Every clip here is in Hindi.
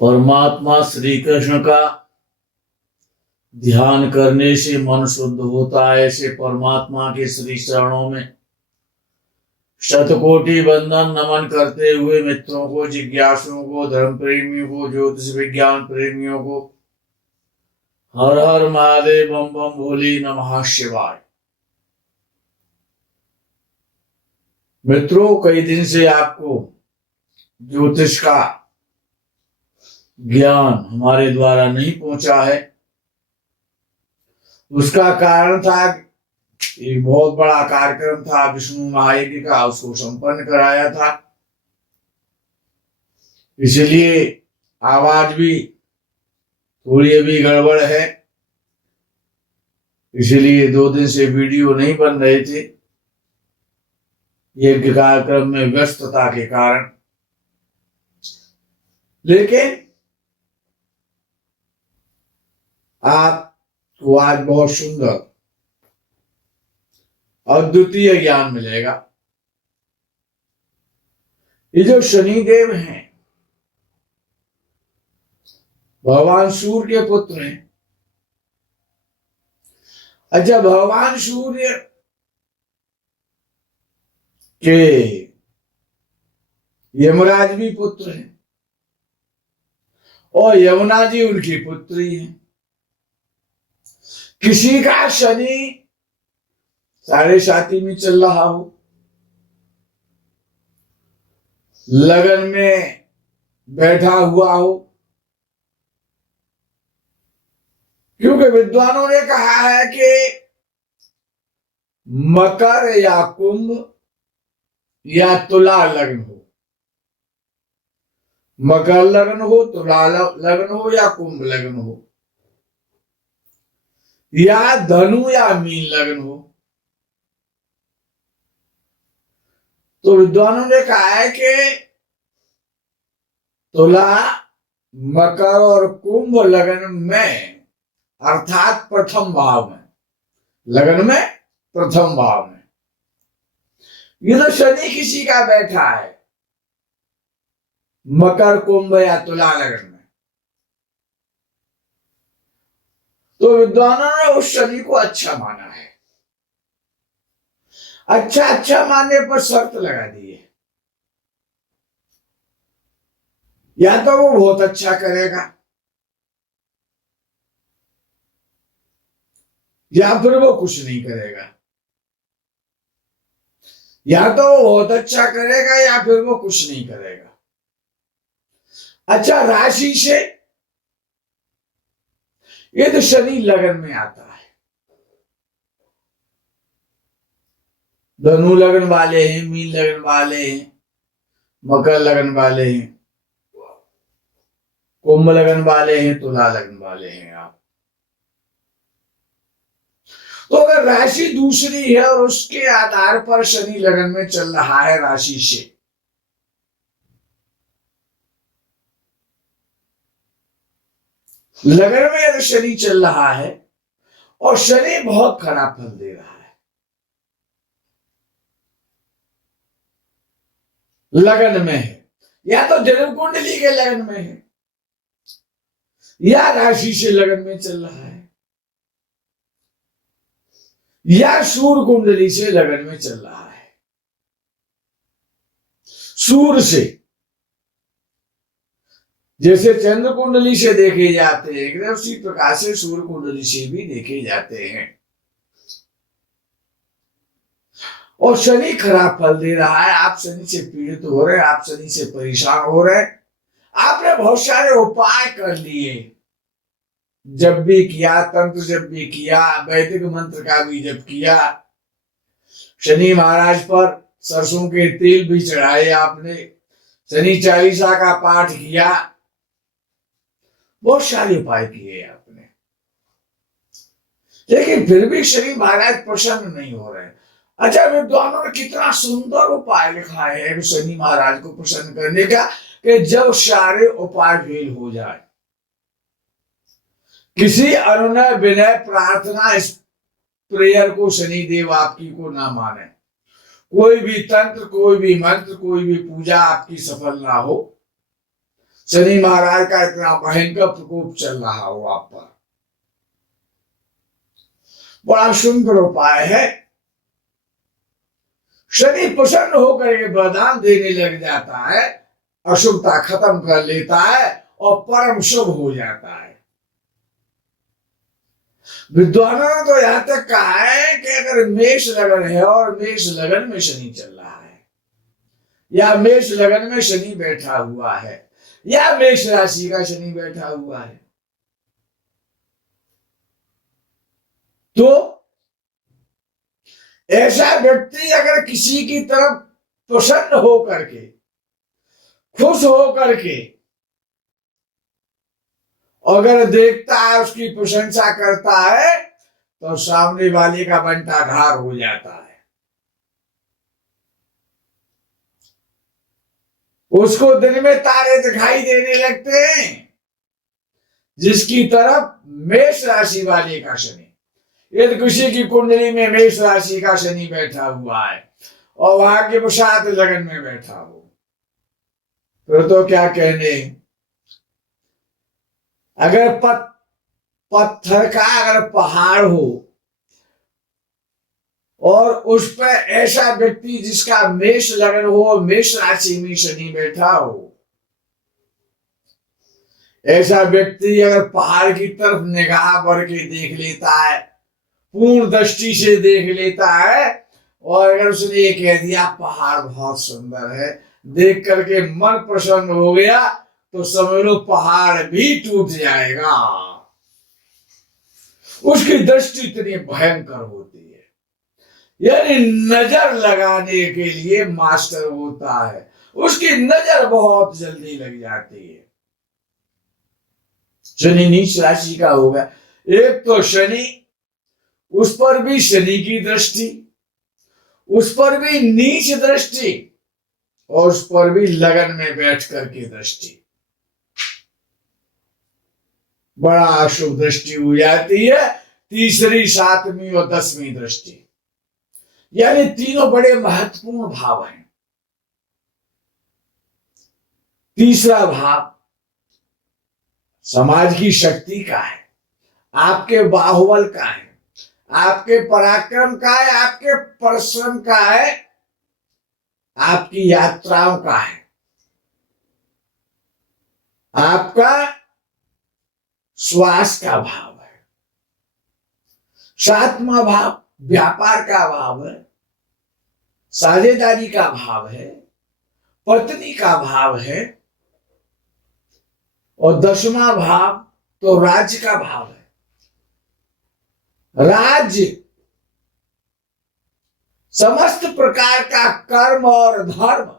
परमात्मा श्री कृष्ण का ध्यान करने से मन शुद्ध होता है। ऐसे परमात्मा के श्री चरणों में शतकोटि वंदन नमन करते हुए मित्रों को, जिज्ञासुओं को, धर्म प्रेमियों को, ज्योतिष विज्ञान प्रेमियों को हर हर महादेव, बम बम भोले, नमः शिवाय। मित्रों, कई दिन से आपको ज्योतिष का ज्ञान हमारे द्वारा नहीं पहुंचा है। उसका कारण था, एक बहुत बड़ा कार्यक्रम था विष्णु महायज्ञ का, उसको संपन्न कराया था, इसलिए आवाज भी थोड़ी अभी गड़बड़ है, इसलिए 2 दिन से वीडियो नहीं बन रहे थे यज्ञ कार्यक्रम में व्यस्तता के कारण। लेकिन आपको आज बहुत सुंदर अद्वितीय ज्ञान मिलेगा। ये जो शनिदेव हैं, भगवान सूर्य के पुत्र हैं। अच्छा, भगवान सूर्य के यमराज भी पुत्र हैं और यमुना जी उनकी पुत्री हैं। किसी का शनि 7.5 में चल रहा हो, लगन में बैठा हुआ हो, क्योंकि विद्वानों ने कहा है कि मकर या कुंभ या तुला लग्न हो, मकर लग्न हो, तुला लग्न हो या कुंभ लग्न हो, या धनु या मीन लग्न हो, तो विद्वानों ने कहा है कि तुला, मकर और कुंभ लग्न में, अर्थात प्रथम भाव में, लगन में प्रथम भाव में, ये तो शनि किसी का बैठा है मकर, कुंभ या तुला लगन में, तो विद्वानों ने उस शनि को अच्छा माना है। अच्छा मानने पर शर्त लगा दी है, या तो वो बहुत अच्छा करेगा या फिर वो कुछ नहीं करेगा, या तो वो बहुत अच्छा करेगा या फिर वो कुछ नहीं करेगा। अच्छा, राशि से ये तो शनि लगन में आता है, धनु लगन वाले हैं, मीन लगन वाले हैं, मकर लगन वाले हैं, कुंभ लगन वाले हैं, तुला लगन वाले हैं आप। तो अगर राशि दूसरी है और उसके आधार पर शनि लगन में चल रहा है राशि से, लगन में अगर शनि चल रहा है और शनि बहुत खराब फल दे रहा है, लगन में है, या तो जन्म कुंडली के लगन में है या राशि से लगन में चल रहा है, या सूर्य कुंडली से लगन में चल रहा है। सूर्य से, जैसे चंद्र कुंडली से देखे जाते हैं, उसी प्रकार से सूर्य कुंडली से भी देखे जाते हैं। और शनि खराब फल दे रहा है, आप शनि से पीड़ित हो रहे हैं, आप शनि से परेशान हो रहे हैं। आपने बहुत सारे उपाय कर लिए, जब भी किया, तंत्र जब भी किया, वैदिक मंत्र का भी जब किया, शनि महाराज पर सरसों के तेल भी चढ़ाए आपने, शनि चालीसा का पाठ किया, बहुत सारे उपाय किए आपने, लेकिन फिर भी शनि महाराज प्रसन्न नहीं हो रहे। अच्छा, विद्वानों ने कितना सुंदर उपाय लिखा है शनि महाराज को प्रसन्न करने का, कि जब सारे उपाय फेल हो जाए, किसी अनुनय विनय प्रार्थना इस प्रेयर को शनिदेव आपकी को ना माने। कोई भी तंत्र, कोई भी मंत्र, कोई भी पूजा आपकी सफल ना हो। शनि महाराज का इतना भयंकर प्रकोप चल रहा हो आप पर। बड़ा सुंदर उपाय है। शनि प्रसन्न होकर के वरदान देने लग जाता है, अशुभता खत्म कर लेता है और परम शुभ हो जाता है। विद्वानों ने तो यहां तक कहा है कि अगर मेष लगन है और मेष लगन में शनि चल रहा है, या मेष लगन में शनि बैठा हुआ है, या मेष राशि का शनि बैठा हुआ है, तो ऐसा व्यक्ति अगर किसी की तरफ प्रसन्न हो करके, खुश हो करके अगर देखता है, उसकी प्रशंसा करता है, तो सामने वाले का बंटा घार हो जाता है। उसको दिन में तारे दिखाई देने लगते हैं। जिसकी तरफ मेष राशि वाले का शनि, यदि किसी की कुंडली में मेष राशि का शनि बैठा हुआ है और वहां के वशात लगन में बैठा हो, फिर तो क्या कहने। अगर पत्थर का अगर पहाड़ हो और उस पर ऐसा व्यक्ति जिसका मेष लगन हो, मेष राशि में शनि बैठा हो, ऐसा व्यक्ति अगर पहाड़ की तरफ निगाह भर के देख लेता है, पूर्ण दृष्टि से देख लेता है, और अगर उसने ये कह दिया पहाड़ बहुत सुंदर है, देख करके मन प्रसन्न हो गया, तो समझ लो पहाड़ भी टूट जाएगा। उसकी दृष्टि इतनी भयंकर होती है, यानी नजर लगाने के लिए मास्टर होता है, उसकी नजर बहुत जल्दी लग जाती है। शनि नीच राशि का होगा, एक तो शनि, उस पर भी शनि की दृष्टि, उस पर भी नीच दृष्टि, और उस पर भी लगन में बैठ करके दृष्टि, बड़ा अशुभ दृष्टि हो जाती है। तीसरी, सातवीं और 10वीं दृष्टि, यानी तीनों बड़े महत्वपूर्ण भाव हैं। तीसरा भाव समाज की शक्ति का है, आपके बाहुबल का है, आपके पराक्रम का है, आपके परिश्रम का है, आपकी यात्राओं का है, आपका श्वास का भाव है। सातवां भाव व्यापार का भाव है, साझेदारी का भाव है, पत्नी का भाव है, और 10वां भाव तो राज्य का भाव है। राज्य समस्त प्रकार का कर्म और धर्म,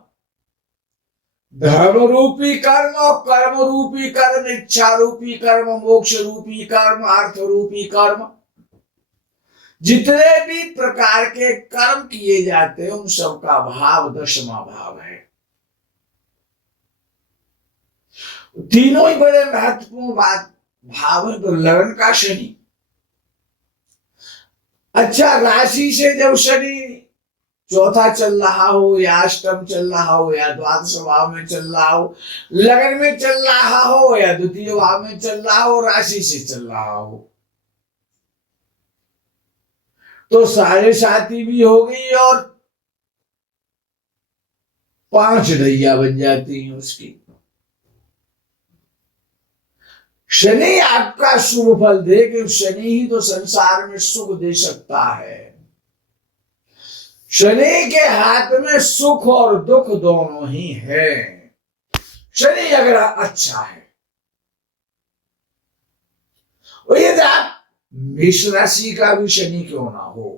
धर्म रूपी कर्म और कर्म रूपी कर्म, इच्छा रूपी कर्म, मोक्ष रूपी कर्म, अर्थ रूपी कर्म, जितने भी प्रकार के कर्म किए जाते हैं उन सबका भाव 10वां भाव है। तीनों ही बड़े महत्वपूर्ण भाव है। तो लगन का शनि, अच्छा राशि से जब शनि चौथा चल रहा हो, या अष्टम चल रहा हो, या द्वादश भाव में चल रहा हो, लगन में चल रहा हो, या द्वितीय भाव में चल रहा हो, राशि से चल रहा हो, तो साढ़े साथी भी हो गई और 5 ढैया बन जाती हैं उसकी। शनि आपका शुभ फल दे, कि शनि ही तो संसार में सुख दे सकता है। शनि के हाथ में सुख और दुख दोनों ही है। शनि अगर अच्छा है, और यदि आप मेष राशि का भी शनि क्यों ना हो,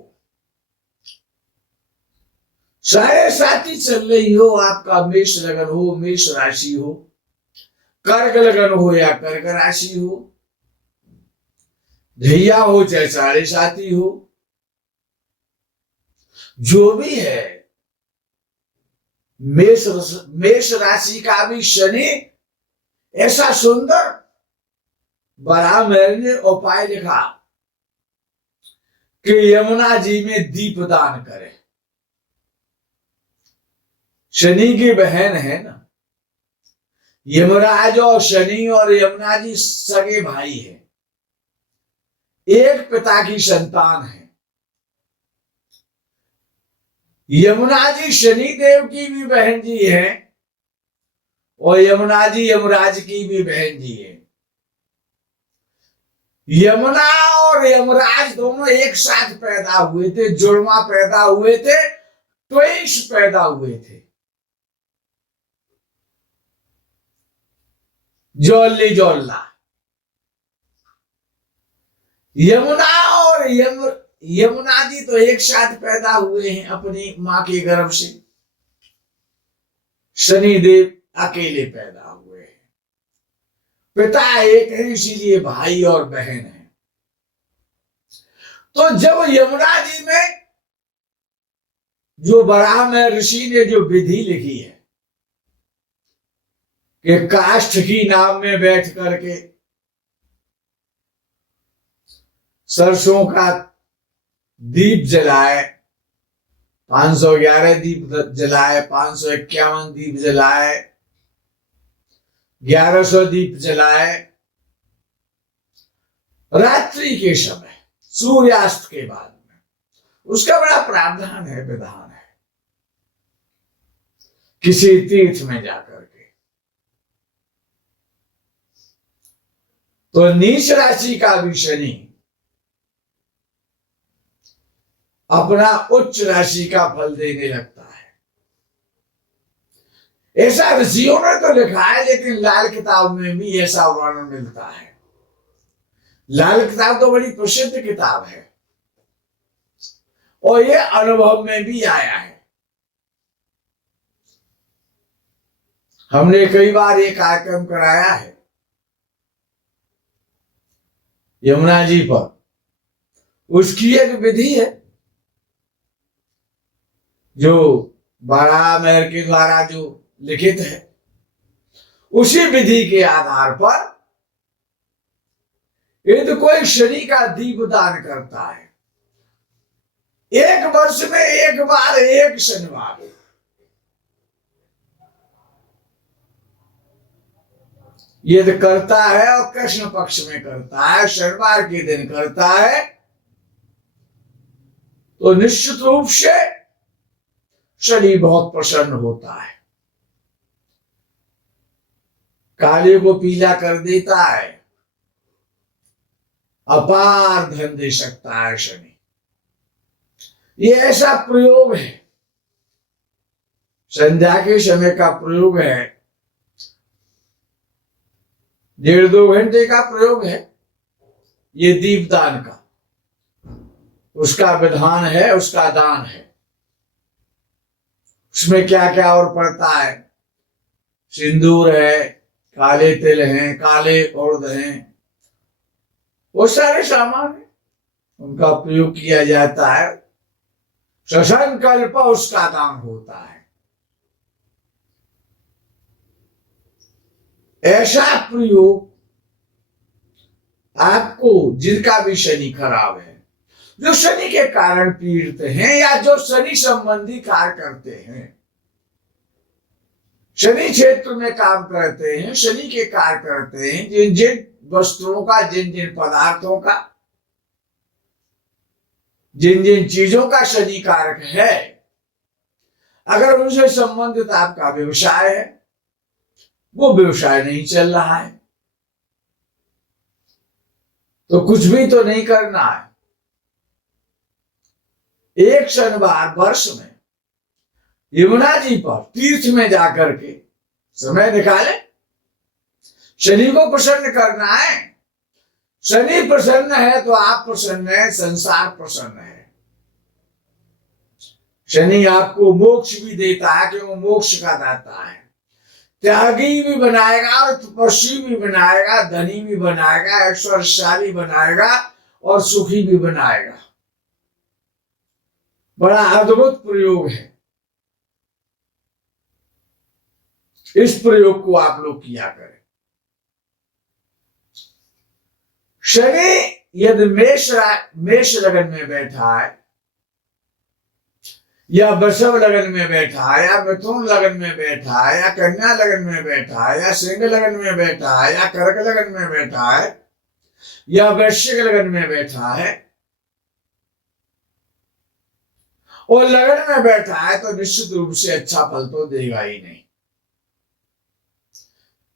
साढ़े साथी चल रही हो, आपका मेष लगन हो, मेष राशि हो, कर्क लगन हो या कर्क राशि हो, ढैया हो चाहे साढ़े साथी हो, जो भी है, मेष राशि का भी शनि ऐसा सुंदर बराह महर्षि ने उपाय लिखा कि यमुना जी में दीपदान करे। शनि की बहन है ना, यमराज और शनि और यमुना जी सगे भाई हैं, एक पिता की संतान है। यमुना जी शनि देव की भी बहन जी है और यमुना जी यमराज की भी बहन जी है। यमुना और यमराज दोनों एक साथ पैदा हुए थे, जुड़वा पैदा हुए थे, ट्विंस पैदा हुए थे, जोली जोल्ला। यमुना और यमुना जी तो एक साथ पैदा हुए हैं अपनी मां के गर्भ से। शनिदेव अकेले पैदा हुए हैं, पिता एक है, इसीलिए भाई और बहन है। तो जब यमुना जी में जो बराह में ऋषि ने जो विधि लिखी है कि काष्ठ की नाव में बैठ करके सरसों का दीप जलाए, 511 दीप जलाए, 551 दीप जलाए, 1100 दीप जलाए, रात्रि के समय सूर्यास्त के बाद में, उसका बड़ा प्रावधान है, विधान है। किसी तीर्थ में जाकर के तो नीच राशि का भी शनि अपना उच्च राशि का फल देने लगता है। ऐसा ऋषियों ने तो लिखा है, लेकिन लाल किताब में भी ऐसा वर्णन मिलता है। लाल किताब तो बड़ी प्रसिद्ध किताब है और ये अनुभव में भी आया है। हमने कई बार ये कार्यक्रम कराया है यमुना जी पर, उसकी एक विधि है जो बराह महर्षि के द्वारा जो लिखित है। उसी विधि के आधार पर यदि कोई शनि का दीपदान करता है, एक वर्ष में एक बार, एक शनिवार, यदि करता है और कृष्ण पक्ष में करता है, शनिवार के दिन करता है, तो निश्चित रूप से शनि बहुत प्रसन्न होता है, काले को पीला कर देता है, अपार धन दे सकता है शनि। ये ऐसा प्रयोग है, संध्या के समय का प्रयोग है, 1.5-2 घंटे का प्रयोग है ये दीपदान का। उसका विधान है, उसका दान है। उसमें क्या क्या और पड़ता है, सिंदूर है, काले तिल हैं, काले उड़द हैं, वो सारे सामान है, उनका प्रयोग किया जाता है। ससंकल्प उसका दान होता है। ऐसा प्रयोग आपको, जिनका भी शनि खराब है, जो शनि के कारण पीड़ित हैं या जो शनि संबंधी कार्य करते हैं, शनि क्षेत्र में काम करते हैं, शनि के कार्य करते हैं, जिन जिन वस्तुओं का, जिन जिन पदार्थों का, जिन जिन चीजों का शनि कारक है, अगर उनसे संबंधित आपका व्यवसाय है, वो व्यवसाय नहीं चल रहा है, तो कुछ भी तो नहीं करना है। एक शनिवार वर्ष में यमुना जी पर तीर्थ में जाकर के समय निकाले, शनि को प्रसन्न करना है। शनि प्रसन्न है तो आप प्रसन्न है, संसार प्रसन्न है। शनि आपको मोक्ष भी देता है, क्योंकि वो मोक्ष का दाता है। त्यागी भी बनाएगा और तपस्वी भी बनाएगा, धनी भी बनाएगा, ऐश्वर्यशाली बनाएगा और सुखी भी बनाएगा। बड़ा अद्भुत प्रयोग है। इस प्रयोग को आप लोग किया करें। शनि यदि मेष लगन में बैठा है, या वृषभ लगन में बैठा है, या मिथुन लगन में बैठा है, या कन्या लगन में बैठा है, या सिंह लगन में बैठा है, या कर्क लगन में बैठा है, या वृश्चिक लगन में बैठा है, और लगन में बैठा है, तो निश्चित रूप से अच्छा फल तो देगा ही नहीं।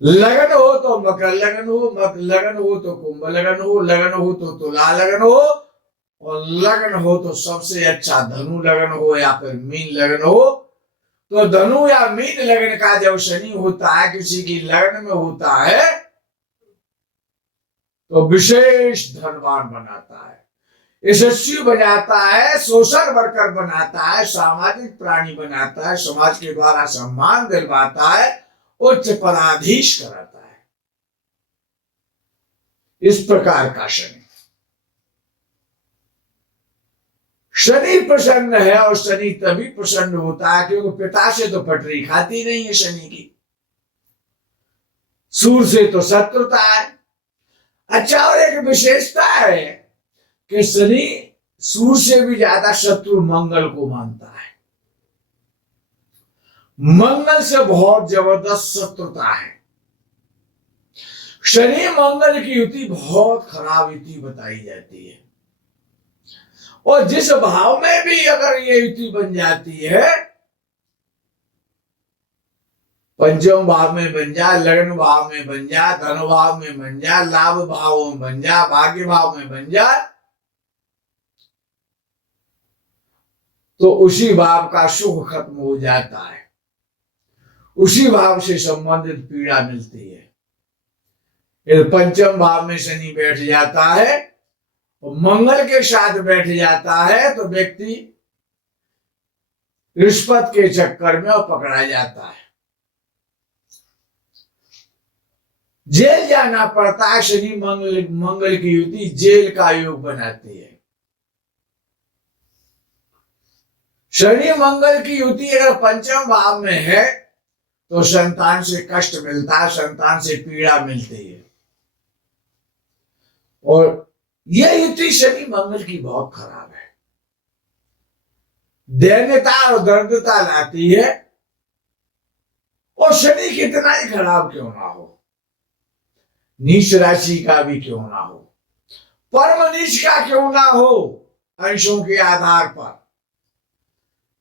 लगन हो तो मकर लगन हो, लगन हो तो कुंभ लगन हो, लगन हो तो तुला लगन हो, और लगन हो तो सबसे अच्छा धनु लगन हो या फिर मीन लगन हो। तो धनु या मीन लगन का जब शनि होता है, किसी की लगन में होता है, तो विशेष धनवान बनाता है, यशस्वी बनाता है, सोशल वर्कर बनाता है, सामाजिक प्राणी बनाता है, समाज के द्वारा सम्मान दिलवाता है, उच्च पदाधीश कराता है। इस प्रकार का शनि प्रसन्न है, और शनि तभी प्रसन्न होता है क्योंकि पिता से तो पटरी खाती नहीं है शनि की, सूर्य से तो शत्रुता है। अच्छा, और एक विशेषता है कि शनि सूर्य से भी ज्यादा शत्रु मंगल को मानता है, मंगल से बहुत जबरदस्त शत्रुता है। शनि मंगल की युति बहुत खराब युति बताई जाती है, और जिस भाव में भी अगर ये युति बन जाती है, पंचम भाव में बन जा, लगन भाव में बन जा, धन भाव में बन जा, लाभ भाव में बन जा, भाग्य भाव में बन जा, तो उसी भाव का सुख खत्म हो जाता है, उसी भाव से संबंधित पीड़ा मिलती है। यदि पंचम भाव में शनि बैठ जाता है और मंगल के साथ बैठ जाता है, तो व्यक्ति रिश्वत के चक्कर में पकड़ा जाता है, जेल जाना पड़ता है। शनि मंगल की युति जेल का योग बनाती है। शनि मंगल की युति अगर पंचम भाव में है तो संतान से कष्ट मिलता है, संतान से पीड़ा मिलती है, और यह युति शनि मंगल की बहुत खराब है, दैन्यता और दरिद्रता लाती है। और शनि कितना ही खराब क्यों ना हो, नीच राशि का भी क्यों ना हो, परम नीच का क्यों ना हो अंशों के आधार पर,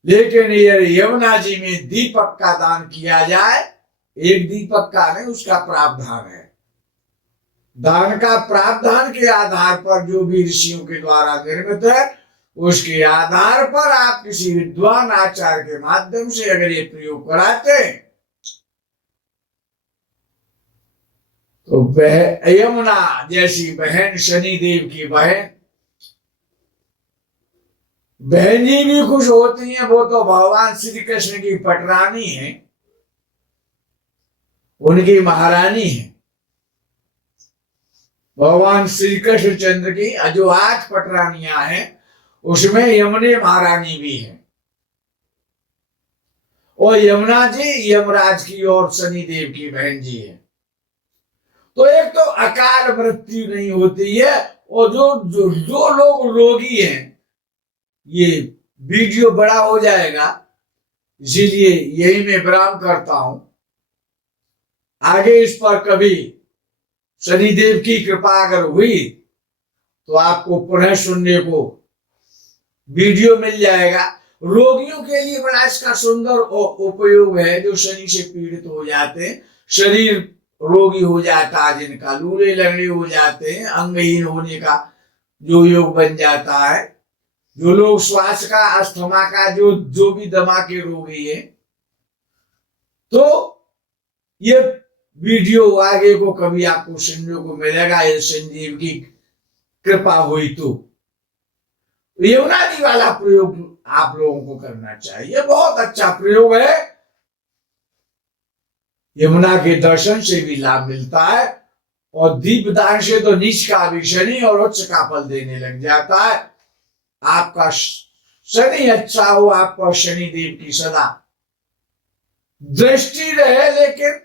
लेकिन ये यमुना जी में दीपक का दान किया जाए, एक दीपक का नहीं, उसका प्रावधान है। दान का प्रावधान के आधार पर जो भी ऋषियों के द्वारा निर्मित है, उसके आधार पर आप किसी विद्वान आचार्य के माध्यम से अगर ये प्रयोग कराते हैं, तो यमुना जैसी बहन, शनिदेव की बहन जी भी खुश होती हैं। वो तो भगवान श्री कृष्ण की पटरानी है, उनकी महारानी है। भगवान श्री कृष्ण चंद्र की जो 8 पटरानियां हैं, उसमें यमुने महारानी भी है, और यमुना जी यमराज की और शनिदेव की बहन जी है। तो एक तो अकाल मृत्यु नहीं होती है, और जो लोग रोगी हैं, ये वीडियो बड़ा हो जाएगा, इसीलिए यही मैं विराम करता हूं। आगे इस पर कभी शनिदेव की कृपा अगर हुई तो आपको पुनः सुनने को वीडियो मिल जाएगा। रोगियों के लिए बड़ा इसका सुंदर उपयोग है, जो शनि से पीड़ित हो जाते हैं, शरीर रोगी हो जाता है, जिनका लूले लंगड़े हो जाते हैं, अंगहीन होने का जो योग बन जाता है, जो लोग श्वास का, अस्थमा का, जो भी दमा के रोगी है, तो ये वीडियो आगे को कभी आपको सुनने को मिलेगा, ये संजीव की कृपा हुई तो। यमुना जी वाला प्रयोग आप लोगों को करना चाहिए, बहुत अच्छा प्रयोग है। यमुना के दर्शन से भी लाभ मिलता है, और दीपदान से तो नीच का भी शनि और उच्च का फल देने लग जाता है। आपका शनि अच्छा हो, आप पर शनिदेव की सदा दृष्टि रहे, लेकिन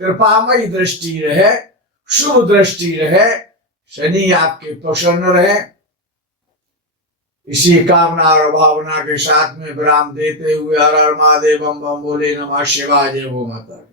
कृपामयी दृष्टि रहे, शुभ दृष्टि रहे, शनि आपके प्रसन्न रहे, इसी कामना और भावना के साथ में विराम देते हुए हर हर महादेव बम बम बोले, नमः शिवाय, जय गो माता।